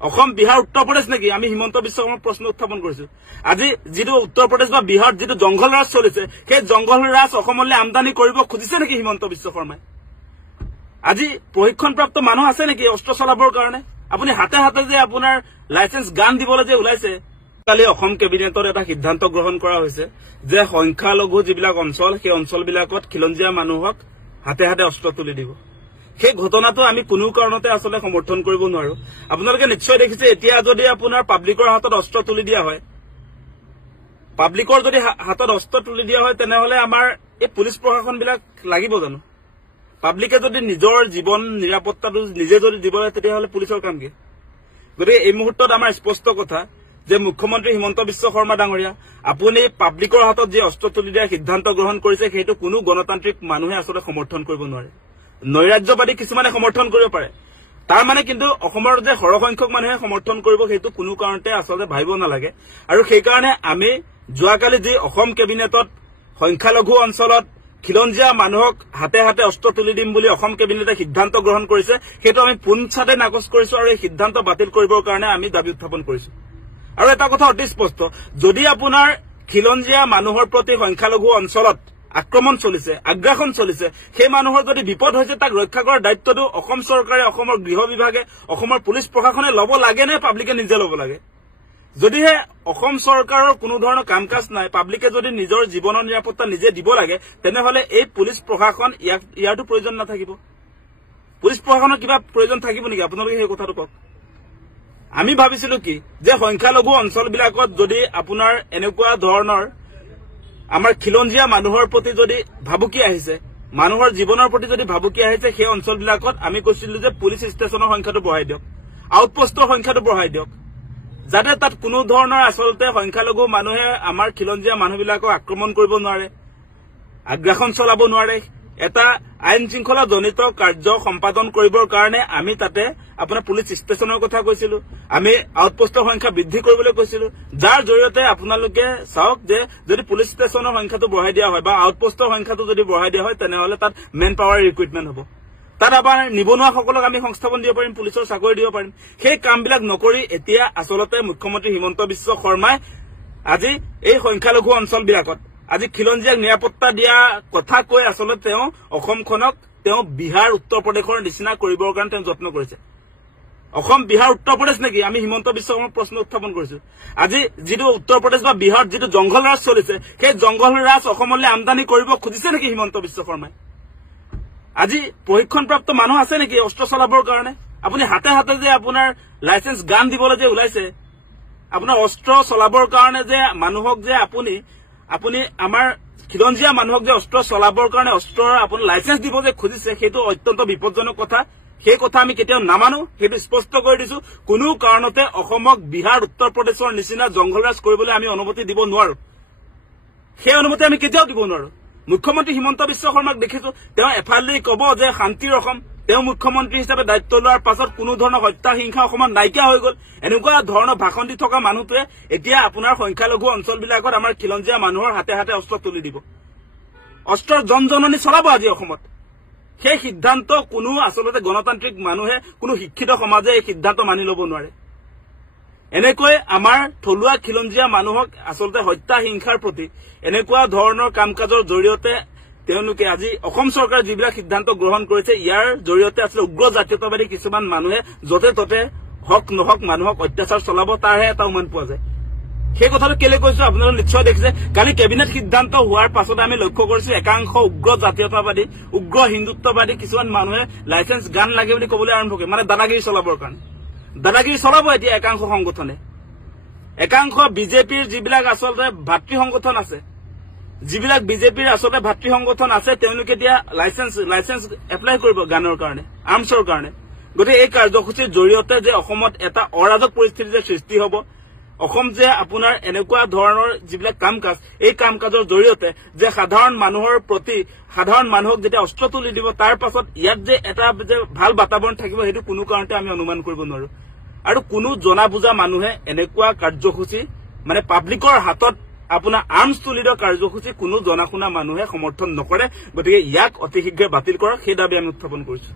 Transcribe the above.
অসম বিহাৰ উত্তৰ প্ৰদেশ নেকি আমি হিমন্ত বিশ্ব শৰ্মাৰ প্ৰশ্ন উত্থাপন কৰিছো আজি যিটো উত্তৰ প্ৰদেশ বা বিহাৰ যিটো জংঘল ৰাজ চলিছে সেই জংঘল ৰাজ অসমলৈ আমদানি কৰিব খুজিছে নেকি হিমন্ত বিশ্ব শৰ্মাই আজি প্ৰশিক্ষণপ্ৰাপ্ত মানুহ আছে নেকি অস্ত্ৰ চলাবৰ কাৰণে আপুনি হাতে হাতে যে আপোনাৰ লাইসেন্স গান দিবলৈ যে ওলাইছে কালি অসম কেবিনেটৰ এটা সিদ্ধান্ত গ্ৰহণ কৰা হৈছে যে সংখ্যালঘু যিবিলাক অঞ্চল সেই অঞ্চলবিলাকত খিলঞ্জীয়া মানুহক হাতে হাতে অস্ত্ৰ তুলি দিব সেই ঘটনাটো আমি কোনো কাৰণতে আসলে সমৰ্থন কৰিব নোৱাৰো আপোনালোকে নিশ্চয় দেখিছে এতিয়া যদি আপোনাৰ পাব্লিকৰ হাতত অস্ত্ৰ তুলি দিয়া হয় পাব্লিকৰ যদি হাতত অস্ত্ৰ তুলি দিয়া হয় তেনেহলে আমাৰ এই পুলিচ প্ৰশাসন বিলাক লাগিব জানো পাব্লিকে যদি নিজৰ জীৱন নিৰাপত্তাটো নিজে যদি দিবলৈ তেতিয়াহলে পুলিচৰ কাম কি গতিকে এই মুহূৰ্তত আমাৰ স্পষ্ট কথা যে মুখ্যমন্ত্ৰী হিমন্ত বিশ্ব শৰ্মা ডাঙৰীয়া আপুনি পাব্লিকৰ হাতত যে অস্ত্ৰ তুলি দিয়াৰ সিদ্ধান্ত গ্ৰহণ কৰিছে সেইটো কোনো গণতান্ত্ৰিক মানুহে আসলে সমৰ্থন কৰিব নোৱাৰে নৈৰাজ্যবাদী কিছুমানে সমৰ্থন কৰিব পাৰে তাৰ মানে কিন্তু অসমৰ যে সৰহসংখ্যক মানুহে সমৰ্থন কৰিব সেইটো কোনো কাৰণতে আসলে ভাবিব নালাগে আৰু সেই কাৰণে আমি যোৱাকালি যি অসম কেবিনেটত সংখ্যালঘু অঞ্চলত খিলঞ্জীয়া মানুহক হাতে হাতে অস্ত্ৰ তুলি দিম বুলি অসম কেবিনেটে সিদ্ধান্ত গ্ৰহণ কৰিছে সেইটো আমি পুনচাতে নাকচ কৰিছো আৰু এই সিদ্ধান্ত বাতিল কৰিবৰ কাৰণে আমি দাবী উত্থাপন কৰিছো আৰু এটা কথা অতি স্পষ্ট যদি আপোনাৰ খিলঞ্জীয়া মানুহৰ প্ৰতি সংখ্যালঘু অঞ্চলত আক্ৰমণ চলিছে আগ্ৰাসন চলিছে সেই মানুহৰ যদি বিপদ হৈছে তাক ৰক্ষা কৰাৰ দায়িত্বটো অসম চৰকাৰে অসমৰ গৃহ বিভাগে অসমৰ পুলিচ প্ৰশাসনে ল'ব লাগে নে পাব্লিকে নিজে ল'ব লাগে যদিহে অসম চৰকাৰৰ কোনো ধৰণৰ কাম কাজ নাই পাব্লিকে যদি নিজৰ জীৱনৰ নিৰাপত্তা নিজে দিব লাগে তেনেহলে এই পুলিচ প্ৰশাসন ইয়াৰটো প্ৰয়োজন নাথাকিব পুলিচ প্ৰশাসনৰ কিবা প্ৰয়োজন থাকিব নেকি আপোনালোকে সেই কথাটো কওক আমি ভাবিছিলো কি যে সংখ্যালঘু অঞ্চলবিলাকত যদি আপোনাৰ এনেকুৱা ধৰণৰ আমাৰ খিলঞ্জীয়া মানুহৰ প্ৰতি যদি ভাবুকি আহিছে মানুহৰ জীৱনৰ প্ৰতি যদি ভাবুকি আহিছে সেই অঞ্চলবিলাকত আমি কৈছিলো যে পুলিচ ষ্টেচনৰ সংখ্যাটো বঢ়াই দিয়ক আউটপোষ্টৰ সংখ্যাটো বঢ়াই দিয়ক যাতে তাত কোনো ধৰণৰ আসলতে সংখ্যালঘু মানুহে আমাৰ খিলঞ্জীয়া মানুহবিলাকক আক্ৰমণ কৰিব নোৱাৰে আগ্ৰাসন চলাব নোৱাৰে এটা আইন শৃংখলা জনিত কাৰ্য সম্পাদন কৰিবৰ কাৰণে আমি তাতে আপোনাৰ পুলিচ ষ্টেচনৰ কথা কৈছিলো আমি আউটপোষ্টৰ সংখ্যা বৃদ্ধি কৰিবলৈ কৈছিলো যাৰ জৰিয়তে আপোনালোকে চাওক যে যদি পুলিচ ষ্টেচনৰ সংখ্যাটো বঢ়াই দিয়া হয় বা আউটপোষ্টৰ সংখ্যাটো যদি বঢ়াই দিয়া হয় তেনেহলে তাত মেন পাৱাৰ ৰিক্ৰুটমেন্ট হ'ব তাত আবাৰ নিবনুৱাসকলক আমি সংস্থাপন দিব পাৰিম পুলিচৰ চাকৰি দিব পাৰিম সেই কামবিলাক নকৰি এতিয়া আসলতে মুখ্যমন্ত্ৰী হিমন্ত বিশ্ব শৰ্মাই আজি এই সংখ্যালঘু অঞ্চলবিলাকত আজি খিলঞ্জীয়াক নিৰাপত্তা দিয়া কথা কৈ আসলতে তেওঁ অসমখনক তেওঁ বিহাৰ উত্তৰ প্ৰদেশৰ নিচিনা কৰিবৰ কাৰণে তেওঁ যত্ন কৰিছে অসম বিহাৰ উত্তৰ প্ৰদেশ নেকি আমি হিমন্ত বিশ্ব শৰ্মাৰ প্ৰশ্ন উত্থাপন কৰিছো আজি যিটো উত্তৰ প্ৰদেশ বা বিহাৰ যিটো জংঘল ৰাজ চলিছে সেই জংঘল ৰাজ অসমলৈ আমদানি কৰিব খুজিছে নেকি হিমন্ত বিশ্ব শৰ্মাই আজি প্ৰশিক্ষণপ্ৰাপ্ত মানুহ আছে নেকি অস্ত্ৰ চলাবৰ কাৰণে আপুনি হাতে হাতে যে আপোনাৰ লাইসেন্স গান দিবলৈ যে ওলাইছে আপোনাৰ অস্ত্ৰ চলাবৰ কাৰণে যে মানুহক যে আপুনি আমাৰ খিলঞ্জীয়া মানুহক যে অস্ত্ৰ চলাবৰ কাৰণে অস্ত্ৰৰ আপুনি লাইসেন্স দিব যে খুজিছে সেইটো অত্যন্ত বিপদজনক কথা সেই কথা আমি কেতিয়াও নামানো সেইটো স্পষ্ট কৰি দিছো কোনো কাৰণতে অসমক বিহাৰ উত্তৰ প্ৰদেশৰ নিচিনা জংঘলৰাজ কৰিবলৈ আমি অনুমতি দিব নোৱাৰো সেই অনুমতি আমি কেতিয়াও দিব নোৱাৰো মুখ্যমন্ত্ৰী হিমন্ত বিশ্ব শৰ্মাক দেখিছো তেওঁ এফালে কব যে শান্তিৰ অসম তেওঁ মুখ্যমন্ত্ৰী হিচাপে দায়িত্ব লোৱাৰ পাছত কোনো ধৰণৰ হত্যা হিংসা অসমত নাইকিয়া হৈ গল এনেকুৱা ধৰণৰ ভাষণ দি থকা মানুহটোৱে এতিয়া আপোনাৰ সংখ্যালঘু অঞ্চলবিলাকত আমাৰ খিলঞ্জীয়া মানুহৰ হাতে হাতে অস্ত্ৰ তুলি দিব অস্ত্ৰৰ জনজননী চলাব আজি অসমত সেই সিদ্ধান্ত কোনো আসলতে গণতান্ত্ৰিক মানুহে কোনো শিক্ষিত সমাজে এই সিদ্ধান্ত মানি ল'ব নোৱাৰে এনেকৈ আমাৰ থলুৱা খিলঞ্জীয়া মানুহক আসলতে হত্যা হিংসাৰ প্ৰতি এনেকুৱা ধৰণৰ কাম কাজৰ জৰিয়তে তেওঁলোকে আজি অসম চৰকাৰে যিবিলাক সিদ্ধান্ত গ্ৰহণ কৰিছে ইয়াৰ জৰিয়তে আসলে উগ্ৰ জাতীয়তাবাদী কিছুমান মানুহে যতে ততে হক নহক মানুহক অত্যাচাৰ চলাব তাৰহে এটা উমান পোৱা যায় সেই কথাটো কেলে কৈছো আপোনালোকে নিশ্চয় দেখিছে কালি কেবিনেট সিদ্ধান্ত হোৱাৰ পাছত আমি লক্ষ্য কৰিছো একাংশ উগ্ৰ জাতীয়তাবাদী উগ্ৰ হিন্দুত্ববাদী কিছুমান মানুহে লাইসেন্স গান লাগে বুলি ক'বলৈ আৰম্ভ কৰে মানে দাদাগিৰি চলাবৰ কাৰণে দাদাগিৰি চলাব এতিয়া একাংশ সংগঠনে একাংশ বিজেপিৰ যিবিলাক আসলতে ভাতৃ সংগঠন আছে যিবিলাক বিজেপিৰ আসলতে ভাতৃ সংগঠন আছে তেওঁলোকে এতিয়া লাইসেন্স এপ্লাই কৰিব গানৰ কাৰণে আৰ্মছৰ কাৰণে গতিকে এই কাৰ্যসূচীৰ জৰিয়তে যে অসমত এটা অৰাজক পৰিস্থিতি যে সৃষ্টি হ'ব অসম যে আপোনাৰ এনেকুৱা ধৰণৰ যিবিলাক কাম কাজ এই কাম কাজৰ জৰিয়তে যে সাধাৰণ মানুহৰ প্ৰতি সাধাৰণ মানুহক যেতিয়া অস্ত্ৰ তুলি দিব তাৰ পাছত ইয়াত যে এটা যে ভাল বাতাবৰণ থাকিব সেইটো কোনো কাৰণতে আমি অনুমান কৰিব নোৱাৰো আৰু কোনো জনা বুজা মানুহে এনেকুৱা কাৰ্যসূচী মানে পাব্লিকৰ হাতত আপোনাৰ আৰ্মছ তুলি দিয়া কাৰ্যসূচী কোনো জনা শুনা মানুহে সমৰ্থন নকৰে গতিকে ইয়াক অতি শীঘ্ৰে বাতিল কৰক সেই দাবী আমি উত্থাপন কৰিছো